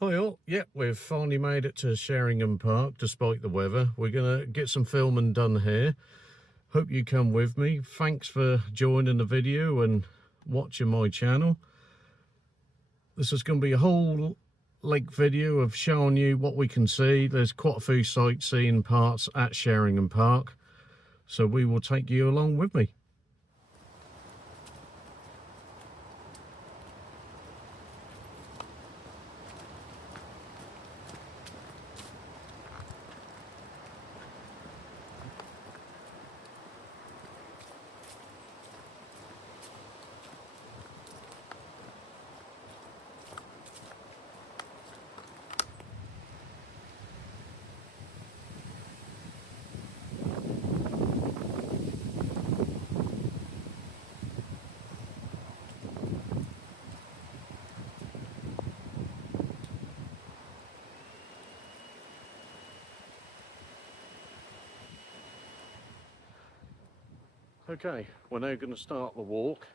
Hi all, yeah, we've finally made it to Sheringham Park despite the weather. We're going to get some filming done here. Hope you come with me. Thanks for joining the video and watching my channel. This is going to be a whole length video of showing you what we can see. There's quite a few sightseeing parts at Sheringham Park, so we will take you along with me. Okay, we're now going to start the walk.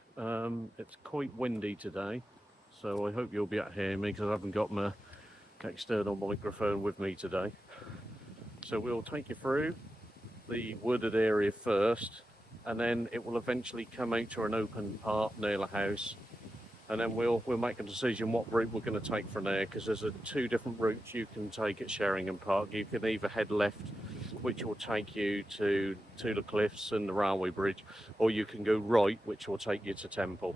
It's quite windy today, so I hope you'll be able to hear me because I haven't got my external microphone with me today. So we'll take you through the wooded area first, and then it will eventually come out to an open part near the house, and then we'll make a decision what route we're going to take from there, because there's two different routes you can take at Sheringham Park. You can either head left, which will take you to the cliffs and the railway bridge, or you can go right, which will take you to Temple.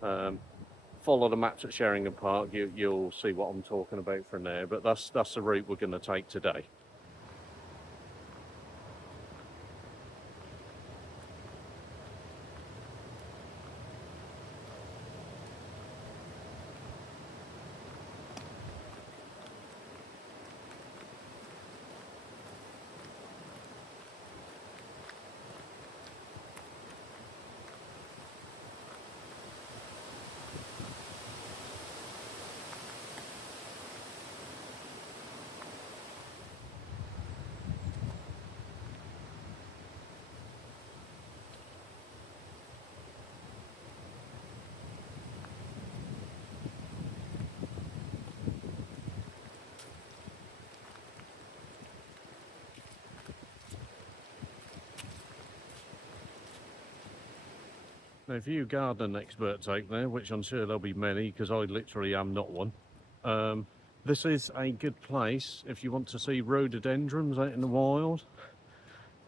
Follow the maps at Sheringham Park, you'll see what I'm talking about from there, but that's the route we're going to take today. Now, if you garden experts out there, which I'm sure there'll be many because I literally am not one, this is a good place if you want to see rhododendrons out in the wild.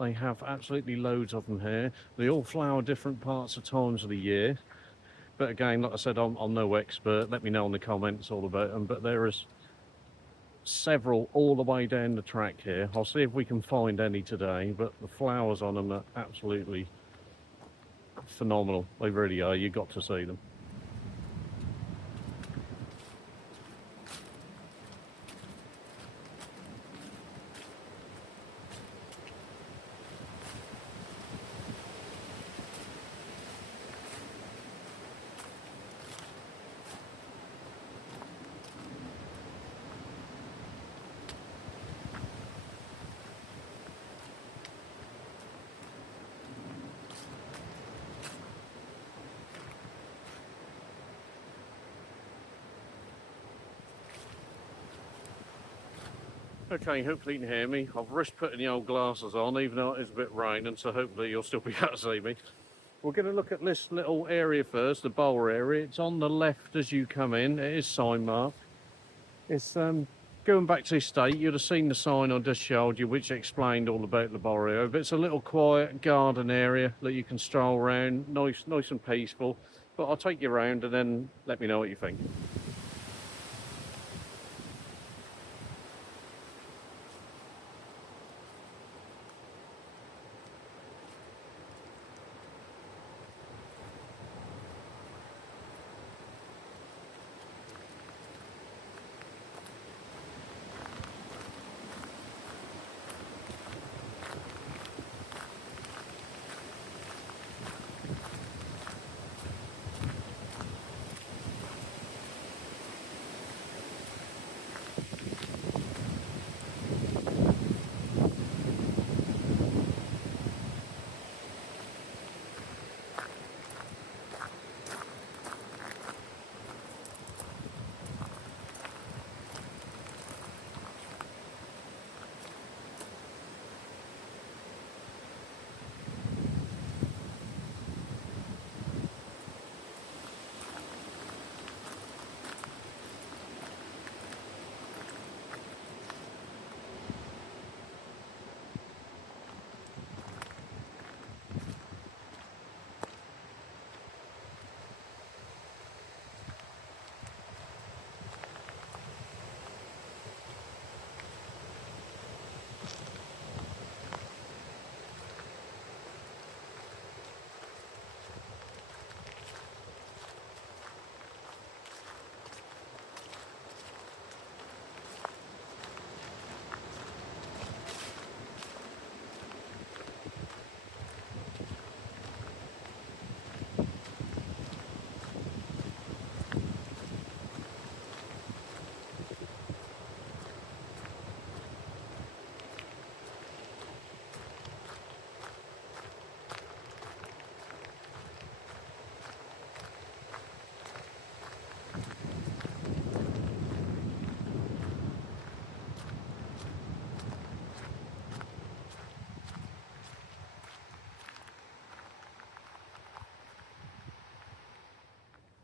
They have absolutely loads of them here. They all flower different parts of times of the year. But again, like I said, I'm no expert. Let me know in the comments all about them. But there is several all the way down the track here. I'll see if we can find any today, but the flowers on them are absolutely phenomenal. They really are. You've got to see them. Okay, hopefully you can hear me. I've risked putting the old glasses on, even though it's a bit raining, so hopefully you'll still be able to see me. We're going to look at this little area first, the bowl area. It's on the left as you come in. It is sign marked. It's going back to the estate. You'd have seen the sign I just showed you, which explained all about the bowl area. But it's a little quiet garden area that you can stroll around, nice and peaceful. But I'll take you around and then let me know what you think.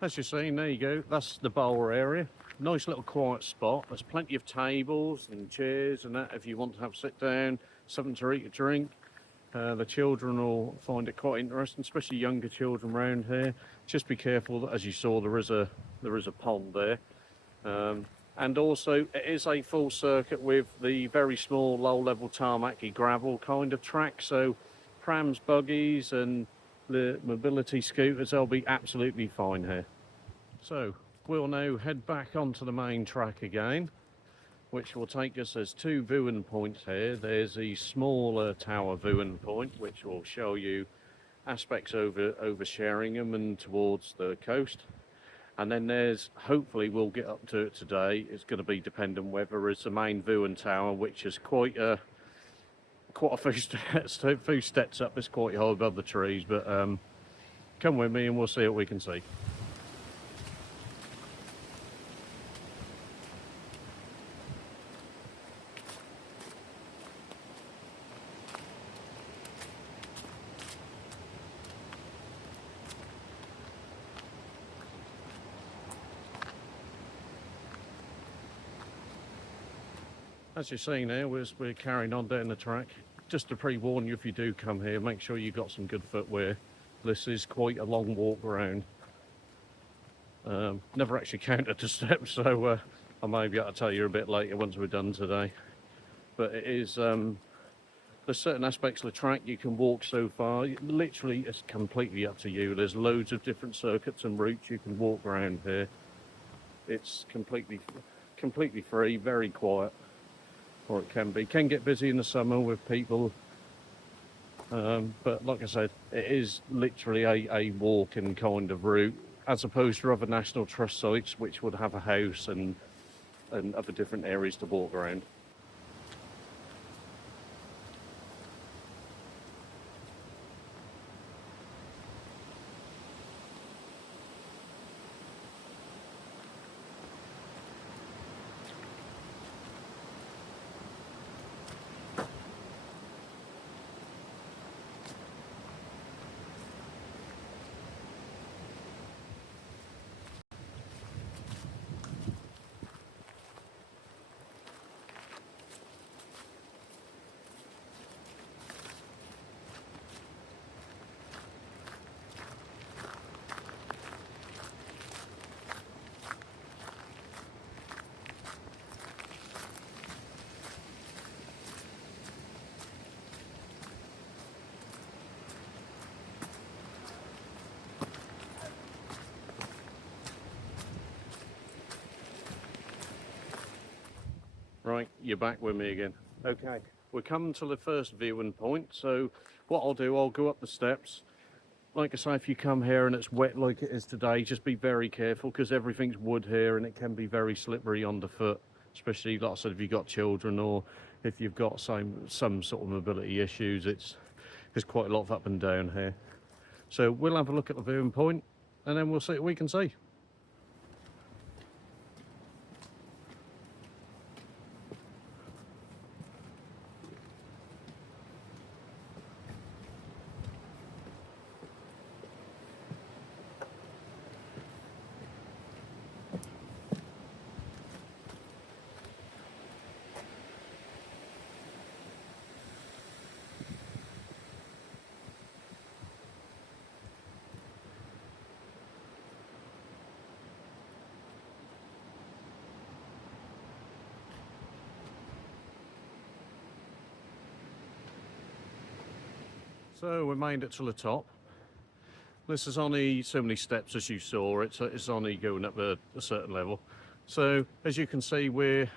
As you're seeing, there you go, that's the bar area. Nice little quiet spot. There's plenty of tables and chairs and that if you want to have a sit down, something to eat, a drink. The children will find it quite interesting, especially younger children around here. Just be careful that, as you saw, there is a pond there. And also it is a full circuit with the very small low-level tarmacy gravel kind of track, so prams, buggies and the mobility scooters, they'll be absolutely fine here. So we'll now head back onto the main track again, which will take us. There's two viewing points here. There's the smaller tower viewing point, which will show you aspects over Sheringham and towards the coast. And then there's, hopefully we'll get up to it today, it's going to be dependent weather, is the main viewing tower, which is quite a few steps up. It's quite high above the trees, but come with me and we'll see what we can see. As you're seeing now, we're carrying on down the track. Just to pre-warn you, if you do come here, make sure you've got some good footwear. This is quite a long walk around. Never actually counted the steps, so I may be able to tell you a bit later once we're done today. But it is, there's certain aspects of the track you can walk so far. Literally, it's completely up to you. There's loads of different circuits and routes you can walk around here. It's completely free, very quiet. Or it can be. Can get busy in the summer with people, but like I said, it is literally a walking kind of route, as opposed to other National Trust sites which would have a house and other different areas to walk around. Right, you're back with me again. Okay, we're coming to the first viewing point, so what I'll do, I'll go up the steps. Like I say, if you come here and it's wet like it is today, just be very careful because everything's wood here and it can be very slippery underfoot, especially, like I said, if you've got children or if you've got some sort of mobility issues. There's quite a lot of up and down here. So we'll have a look at the viewing point and then we'll see what we can see. So we made it to the top. This is only so many steps, as you saw. It's only going up a certain level. So as you can see, we're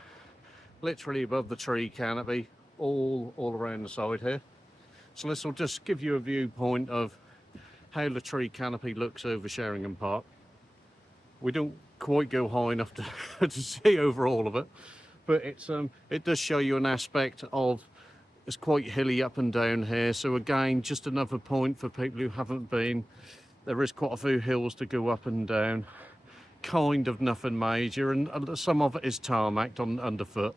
literally above the tree canopy all around the side here. So this will just give you a viewpoint of how the tree canopy looks over Sheringham Park. We don't quite go high enough to, to see over all of it, but it does show you an aspect of, it's quite hilly up and down here. So again, just another point for people who haven't been. There is quite a few hills to go up and down. Kind of nothing major, and some of it is tarmacked on underfoot.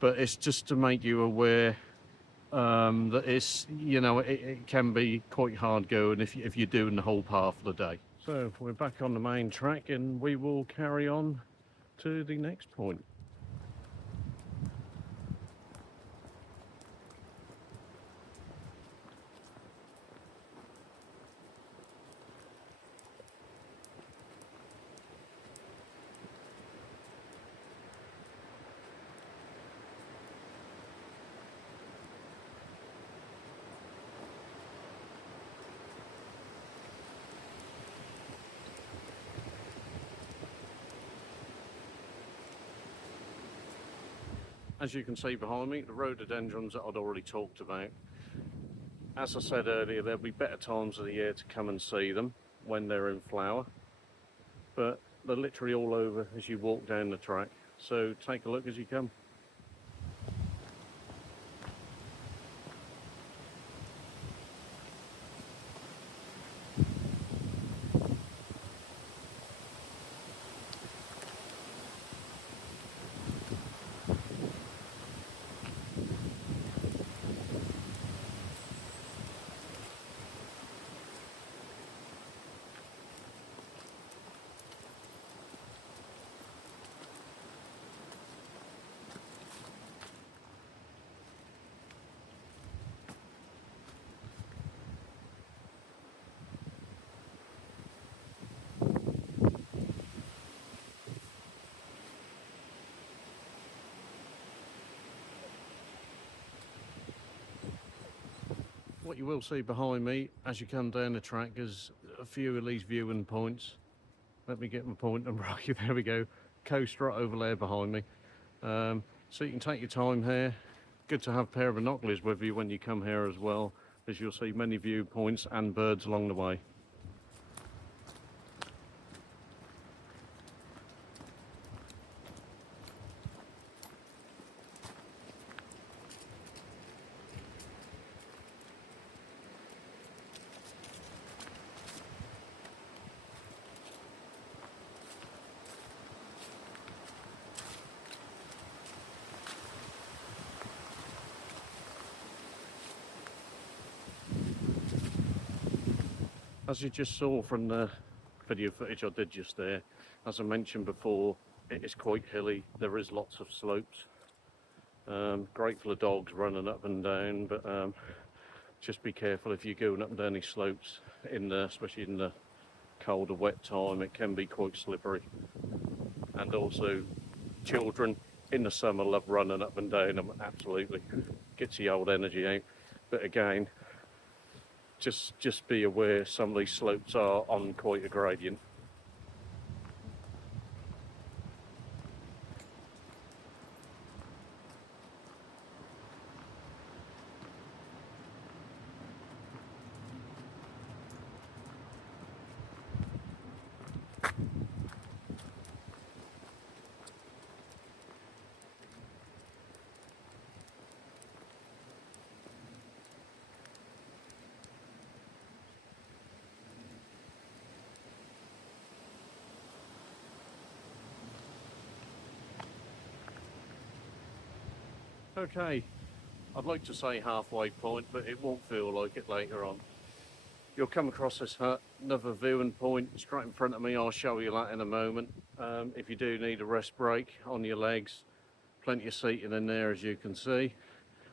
But it's just to make you aware that it's, you know, it can be quite hard going if you're doing the whole path of the day. So we're back on the main track and we will carry on to the next point. As you can see behind me, the rhododendrons that I'd already talked about. As I said earlier, there'll be better times of the year to come and see them when they're in flower, but they're literally all over as you walk down the track, so take a look as you come. What you will see behind me as you come down the track is a few of these viewing points. Let me get my point and right, there we go. Coast right over there behind me. So you can take your time here. Good to have a pair of binoculars with you when you come here as well, as you'll see many viewpoints and birds along the way. As you just saw from the video footage I did just there, as I mentioned before, it is quite hilly. There is lots of slopes. Great for the dogs running up and down, but just be careful if you're going up and down these slopes, especially in the colder, wet time. It can be quite slippery. And also, children in the summer love running up and down them. Absolutely, gets the old energy out. But again, just be aware some of these slopes are on quite a gradient. Okay, I'd like to say halfway point, but it won't feel like it later on. You'll come across this hut, another viewing point straight in front of me. I'll show you that in a moment. If you do need a rest break on your legs, plenty of seating in there as you can see.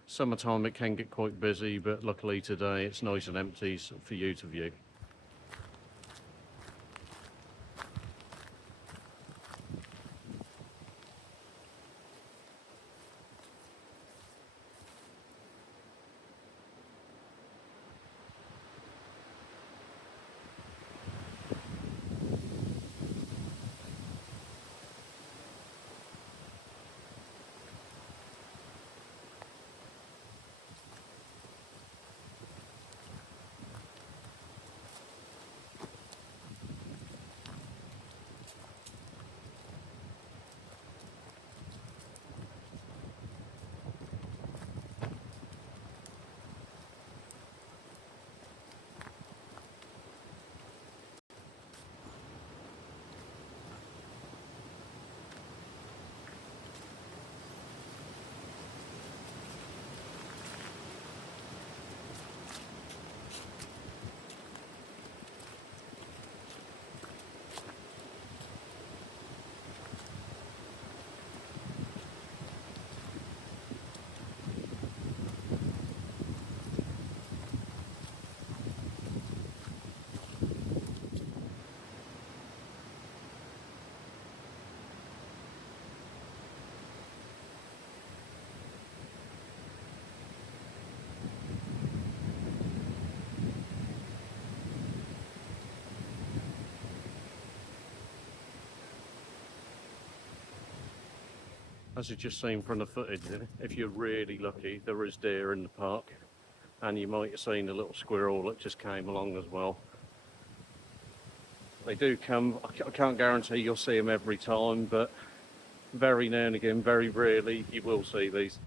Summertime it can get quite busy, but luckily today it's nice and empty for you to view. As you've just seen from the footage, if you're really lucky, there is deer in the park, and you might have seen a little squirrel that just came along as well. They do come. I can't guarantee you'll see them every time, but very now and again, very rarely, you will see these.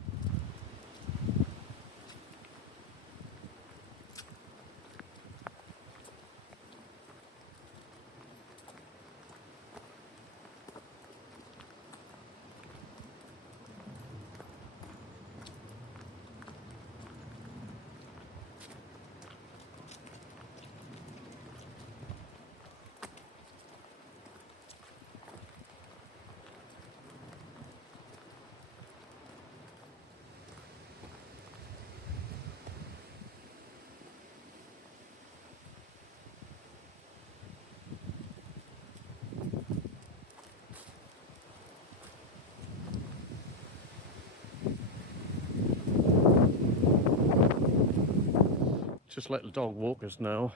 Just let the dog walkers know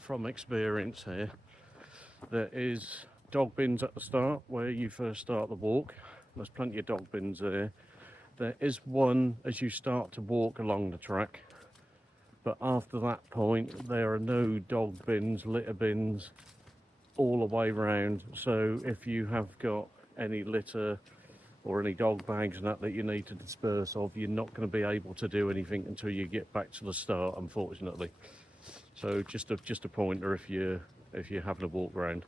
from experience here, there is dog bins at the start where you first start the walk. There's plenty of dog bins there. There is one as you start to walk along the track, but after that point there are no dog bins, litter bins all the way round. So if you have got any litter or any dog bags and that you need to disperse of, you're not going to be able to do anything until you get back to the start, unfortunately. So just a pointer if you're having a walk around.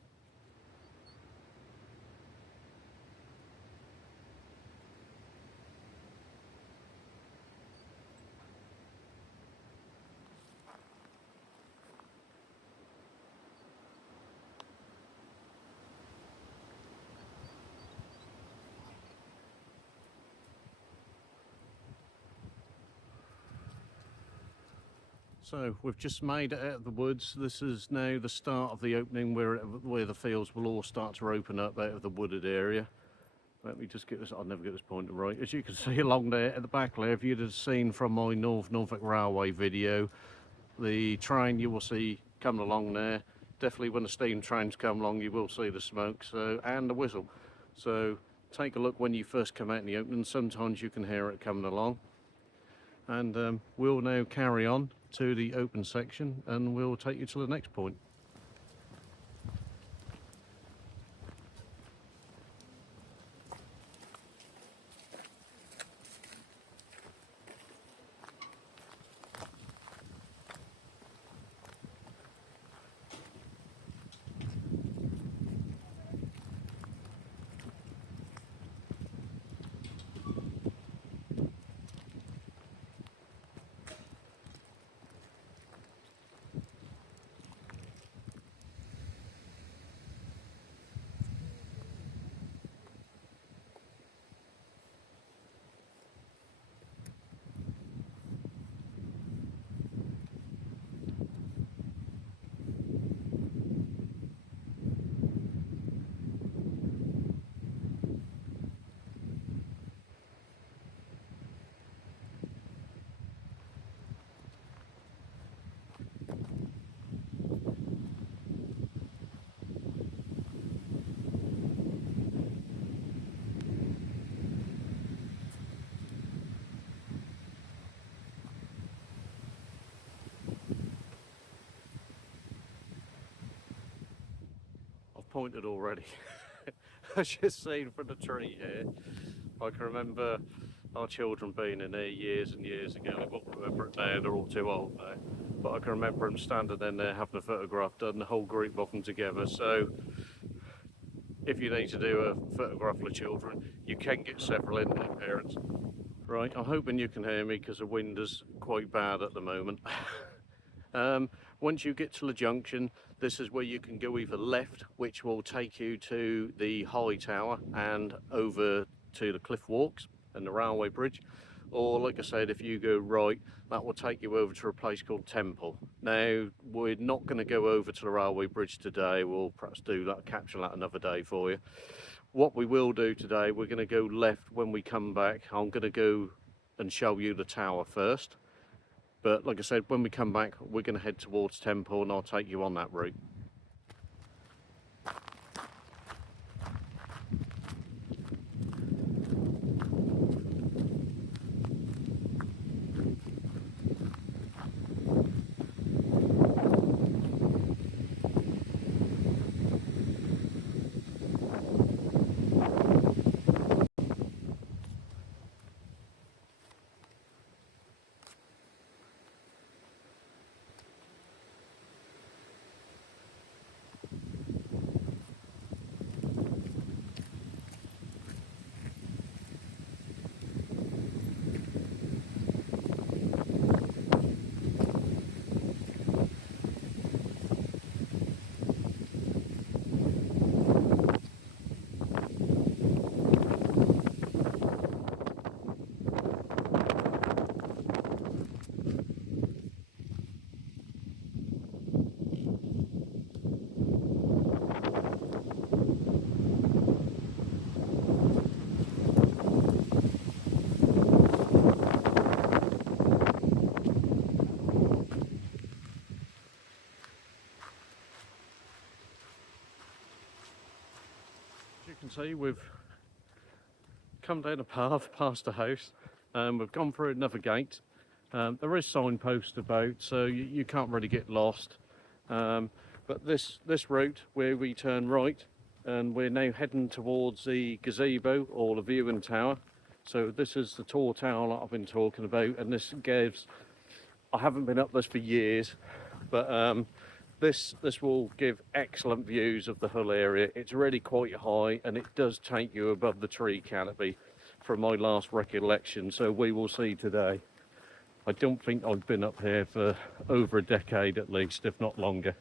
So we've just made it out of the woods. This is now the start of the opening where the fields will all start to open up out of the wooded area. Let me just get this, I'll never get this pointer right. As you can see along there at the back there, if you'd have seen from my Norfolk Railway video, the train you will see coming along there. Definitely when the steam trains come along, you will see the smoke and the whistle. So take a look when you first come out in the opening. Sometimes you can hear it coming along. And we'll now carry on to the open section and we'll take you to the next point. Pointed already. As you've seen from the tree here, I can remember our children being in there years and years ago. I won't remember it now, they're all too old now, but I can remember them standing in there having a photograph done, the whole group of them together. So if you need to do a photograph of the children, you can get several in there, parents. Right, I'm hoping you can hear me because the wind is quite bad at the moment. Once you get to the junction, this is where you can go either left, which will take you to the high tower and over to the cliff walks and the railway bridge, or like I said, if you go right, that will take you over to a place called Temple. Now we're not going to go over to the railway bridge today. We'll perhaps do that, capture that another day for you. What we will do today, we're going to go left when we come back. I'm going to go and show you the tower first. But like I said, when we come back, we're going to head towards Temple and I'll take you on that route. see, we've come down a path past the house, and we've gone through another gate. There is signposts about, so you can't really get lost. But this route where we turn right, and we're now heading towards the gazebo or the viewing tower. So this is the tall tower that I've been talking about, and this gives, I haven't been up this for years, but this will give excellent views of the whole area. It's really quite high, and it does take you above the tree canopy from my last recollection, so we will see today. I don't think I've been up here for over a decade at least, if not longer.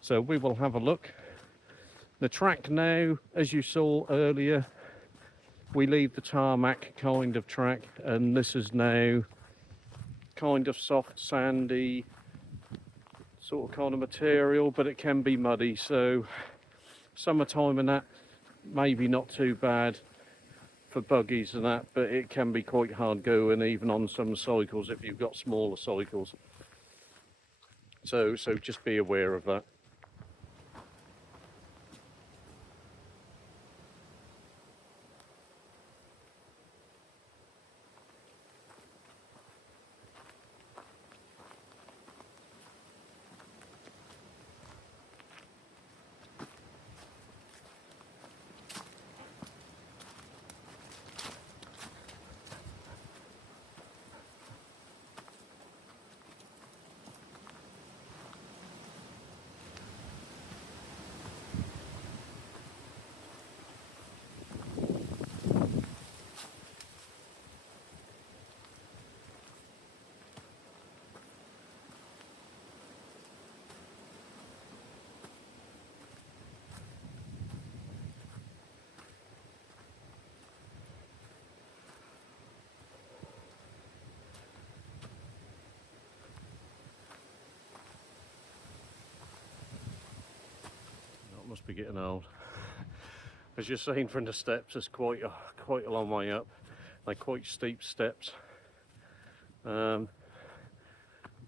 So we will have a look. The track now, as you saw earlier, we leave the tarmac kind of track, and this is now kind of soft, sandy, sort of kind of material, but it can be muddy. So summertime and that, maybe not too bad for buggies and that, but it can be quite hard going even on some cycles if you've got smaller cycles. So just be aware of that. Must be getting old. As you're seeing from the steps, it's quite a long way up. They're quite steep steps, and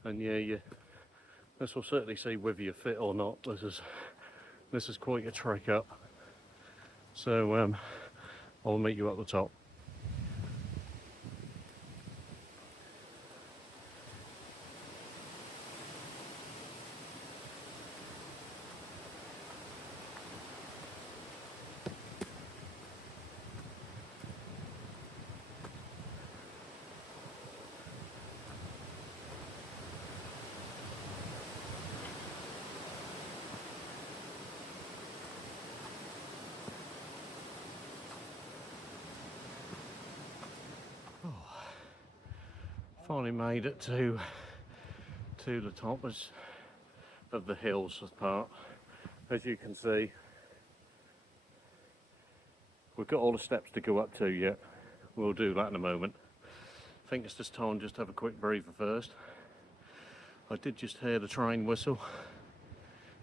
yeah, this will certainly see whether you're fit or not. This is quite a trek up. So I'll meet you at the top. Finally made it to the top of the hills part. As you can see, we've got all the steps to go up to yet. We'll do that in a moment. I think it's this time just to have a quick breather first. I did just hear the train whistle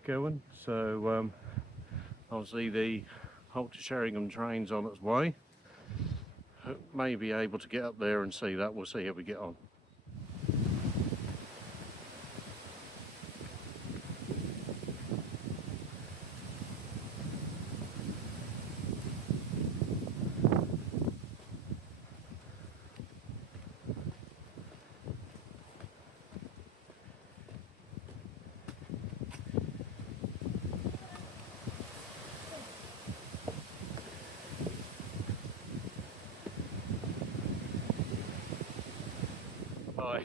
going, so I'll see the Halt to Sheringham train's on its way. May be able to get up there and see that. We'll see how we get on. Hi,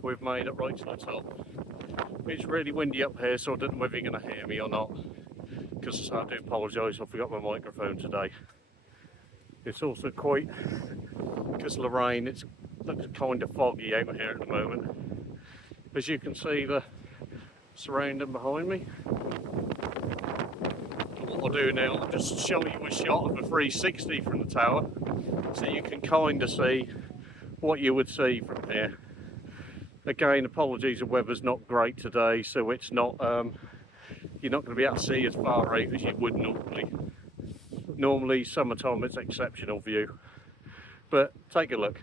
we've made it right to the top. It's really windy up here, so I don't know whether you're going to hear me or not, because I do apologise, I forgot my microphone today. It's also quite, because of the rain, it looks kind of foggy out here at the moment. As you can see, the surrounding behind me. What I'll do now, I'll just show you a shot of a 360 from the tower, so you can kind of see what you would see from here. Again, apologies, the weather's not great today, so it's not you're not going to be able to see as far out as you would normally. Normally, summertime it's exceptional view, but take a look.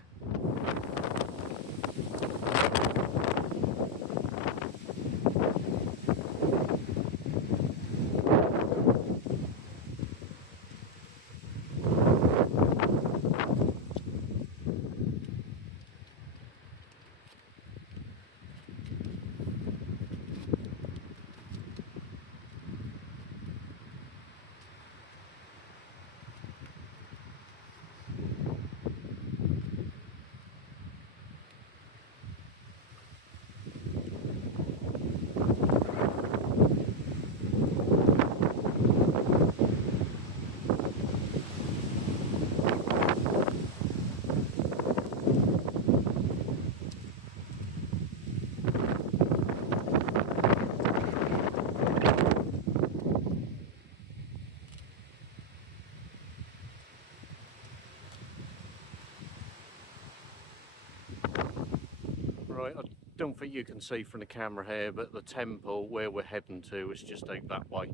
Right, I don't think you can see from the camera here, but the temple where we're heading to is just out that way.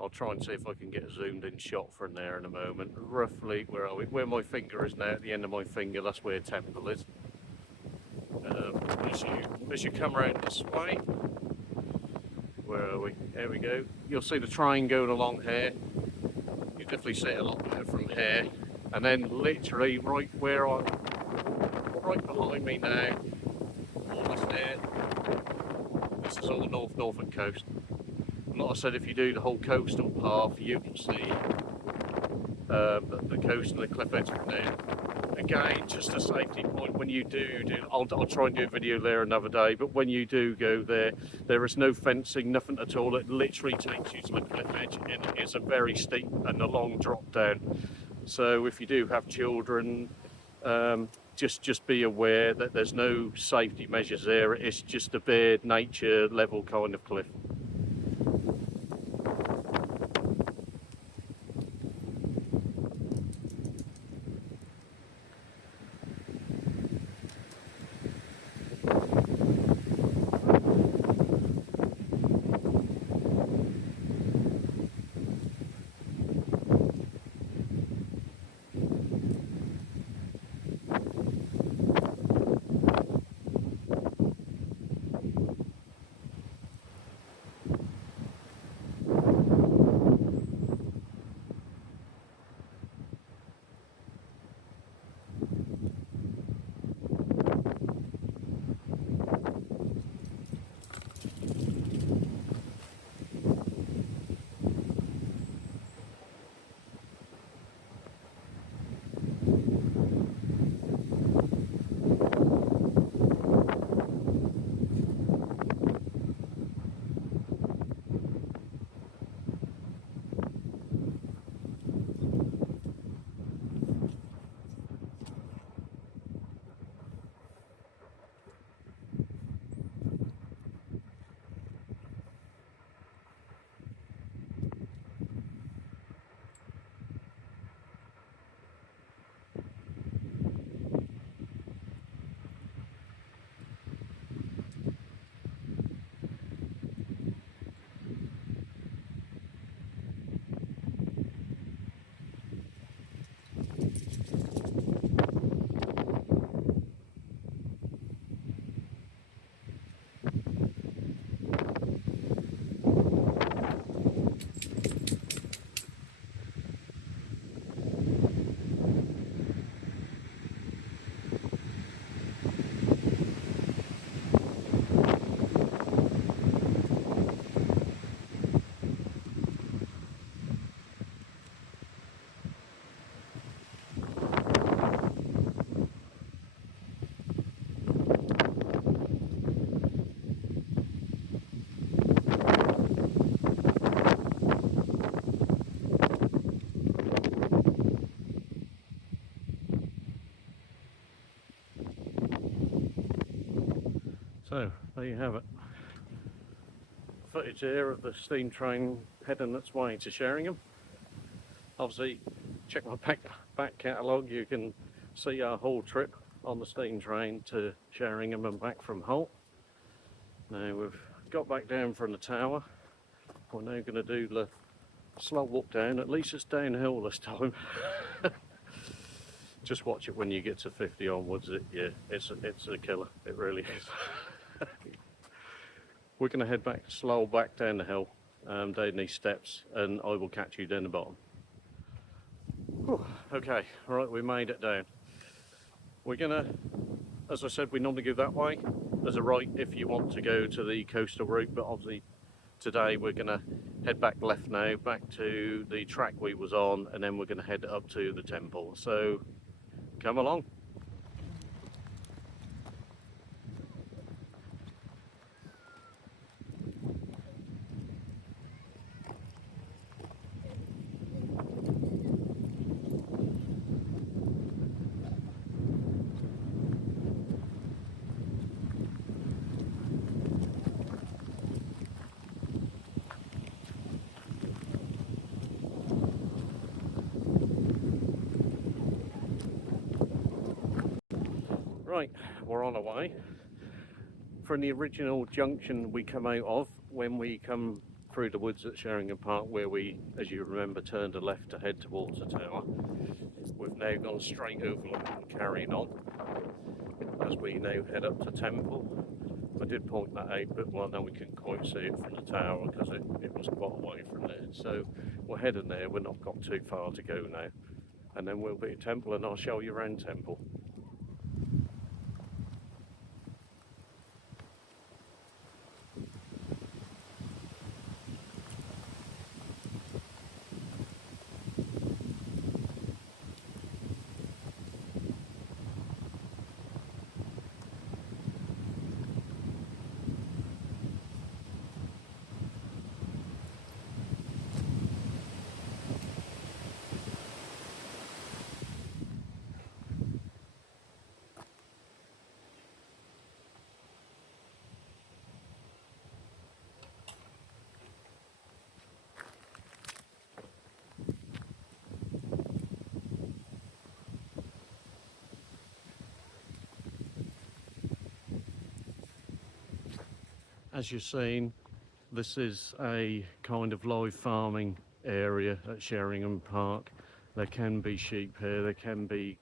I'll try and see if I can get a zoomed in shot from there in a moment. Roughly, where are we? Where my finger is now, at the end of my finger, that's where temple is. As you come around this way, where are we? There we go. You'll see the train going along here. You definitely see it a lot better from here. And then literally right behind me now, almost there. This is all the Norfolk coast. Like I said, if you do the whole coastal path, you can see the coast and the cliff edge from there. Again, just a safety point, when you do, I'll try and do a video there another day, but when you do go there, there is no fencing, nothing at all. It literally takes you to the cliff edge, and it's a very steep and a long drop down. So if you do have children, just be aware that there's no safety measures there. It's just a bare nature level kind of cliff. So there you have it. Footage here of the steam train heading its way to Sheringham. Obviously, check my back catalogue. You can see our whole trip on the steam train to Sheringham and back from Hull. Now we've got back down from the tower. We're now going to do the slow walk down. At least it's downhill this time. Just watch it when you get to 50 onwards. It's a killer. It really is. We're going to head slow back down the hill, down these steps, and I will catch you down the bottom. Whew. Okay, right, we made it down. We're going to, as I said, we normally go that way. There's a right if you want to go to the coastal route, but obviously today we're going to head back left now, back to the track we was on, and then we're going to head up to the temple. So come along. Right, we're on our way. From the original junction we come out of when we come through the woods at Sheringham Park, where we, as you remember, turned a left to head towards the tower, we've now gone straight overland and carrying on as we now head up to Temple. I did point that out, but well, now we couldn't quite see it from the tower because it was quite away from there. So we're heading there, we've not got too far to go now. And then we'll be at Temple and I'll show you around Temple. As you've seen, this is a kind of live farming area at Sheringham Park. There can be sheep here, there can be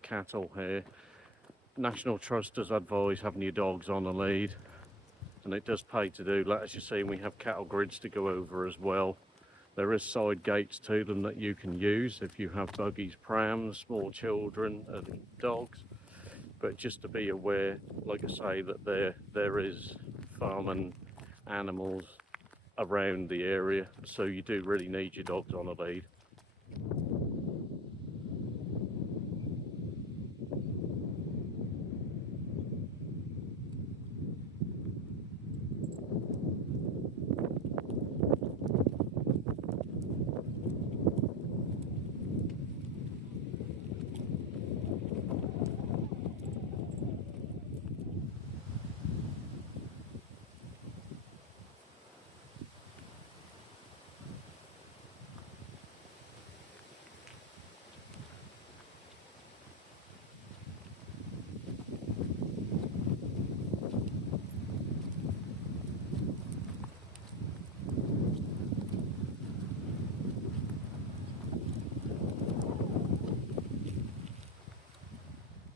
cattle here. National Trust does advise having your dogs on a lead, and it does pay to do that. As you see, we have cattle grids to go over as well. There is side gates to them that you can use if you have buggies, prams, small children and dogs. But just to be aware, like I say, that there is farming animals around the area, so you do really need your dogs on a lead.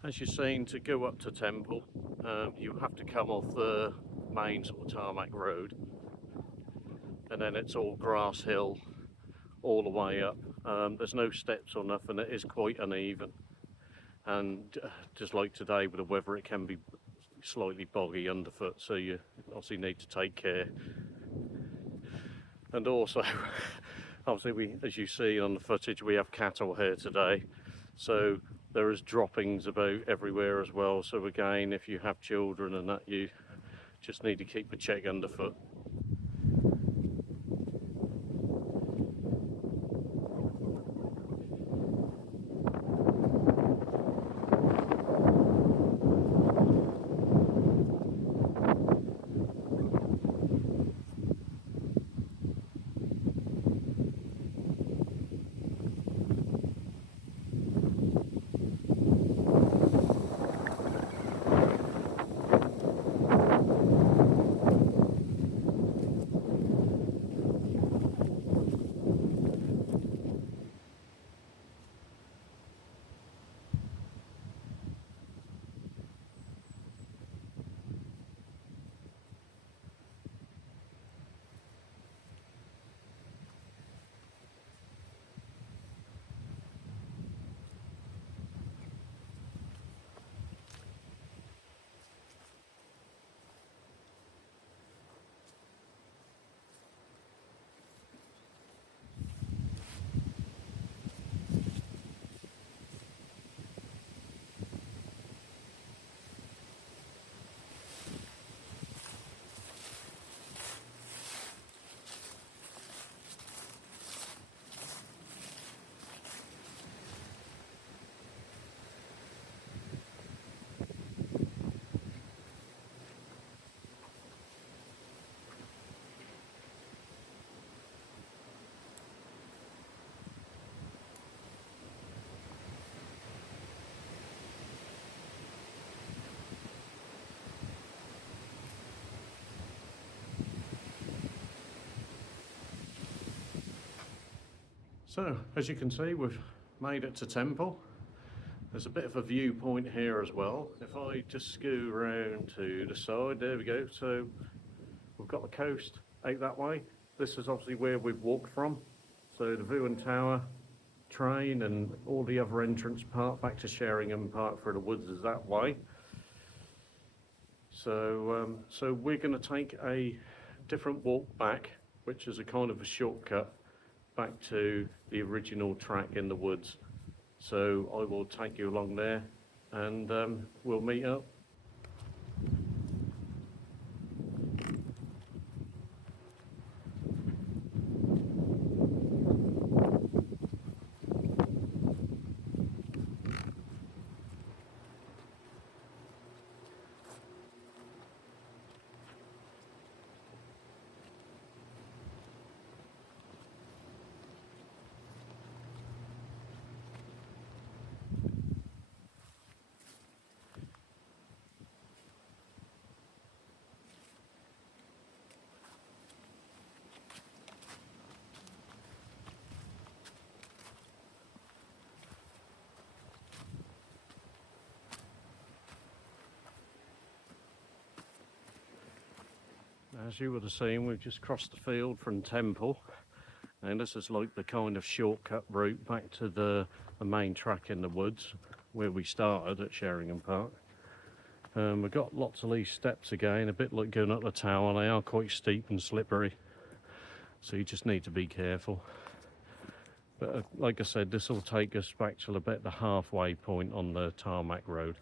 As you've seen, to go up to Temple, you have to come off the main sort of tarmac road, and then it's all grass hill all the way up. There's no steps or nothing, it is quite uneven, and just like today with the weather, it can be slightly boggy underfoot, so you obviously need to take care. And also, obviously, as you see on the footage, we have cattle here today, so there is droppings about everywhere as well. So again, if you have children and that, you just need to keep a check underfoot. So, as you can see, we've made it to Temple. There's a bit of a viewpoint here as well. If I just scoot around to the side, there we go. So, we've got the coast out that way. This is obviously where we've walked from. So, the Gazebo Tower, train, and all the other entrance part back to Sheringham Park for the woods is that way. So, so we're going to take a different walk back, which is a kind of a shortcut back to the original track in the woods. So I will take you along there and we'll meet up. As you would have seen, we've just crossed the field from Temple, and this is like the kind of shortcut route back to the main track in the woods where we started at Sheringham Park. We've got lots of these steps again, a bit like going up the tower. They are quite steep and slippery, so you just need to be careful. But like I said, this will take us back to about the halfway point on the tarmac road.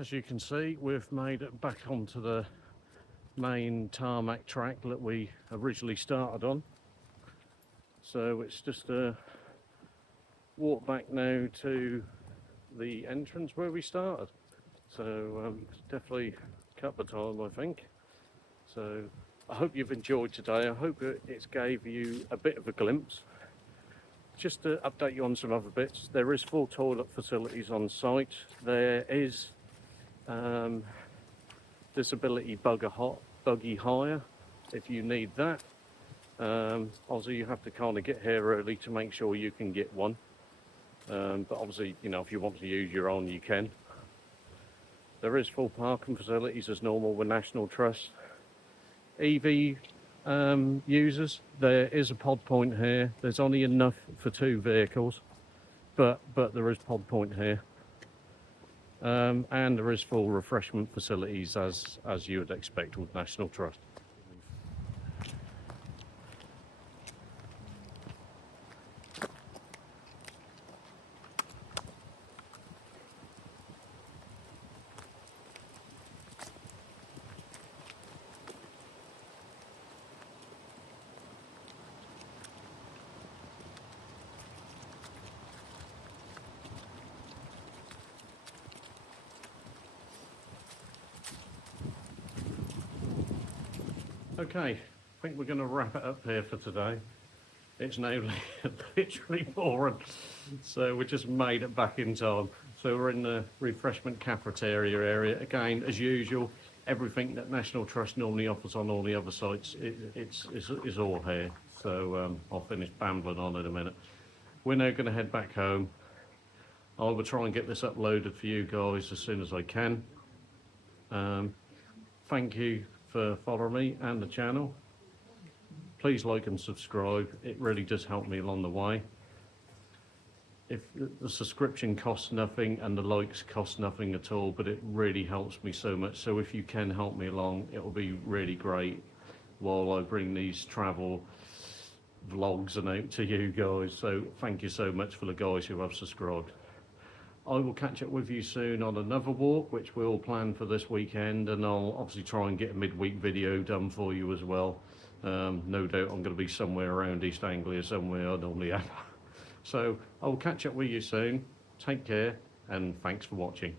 As you can see, we've made it back onto the main tarmac track that we originally started on. So it's just a walk back now to the entrance where we started. So definitely a cup of time, I think. So I hope you've enjoyed today. I hope it's gave you a bit of a glimpse. Just to update you on some other bits, there is full toilet facilities on site. There is disability buggy hire if you need that. Also, you have to kind of get here early to make sure you can get one. But obviously, you know, if you want to use your own, you can. There is full parking facilities as normal with National Trust. EV users, there is a pod point here. There's only enough for 2 vehicles, but there is pod point here. And there is full refreshment facilities as you would expect with National Trust. Okay, I think we're going to wrap it up here for today. It's now literally pouring, so we just made it back in time. So we're in the refreshment cafeteria area. Again, as usual, everything that National Trust normally offers on all the other sites, it's all here. So I'll finish bambling on in a minute. We're now going to head back home. I will try and get this uploaded for you guys as soon as I can. Thank you for following me and the channel. Please like and subscribe. It really does help me along the way. If the subscription costs nothing and the likes cost nothing at all, but it really helps me so much. So if you can help me along, it will be really great while I bring these travel vlogs and out to you guys. So thank you so much for the guys who have subscribed. I will catch up with you soon on another walk, which we'll plan for this weekend, and I'll obviously try and get a midweek video done for you as well. No doubt I'm going to be somewhere around East Anglia, somewhere I normally am. So I'll catch up with you soon. Take care, and thanks for watching.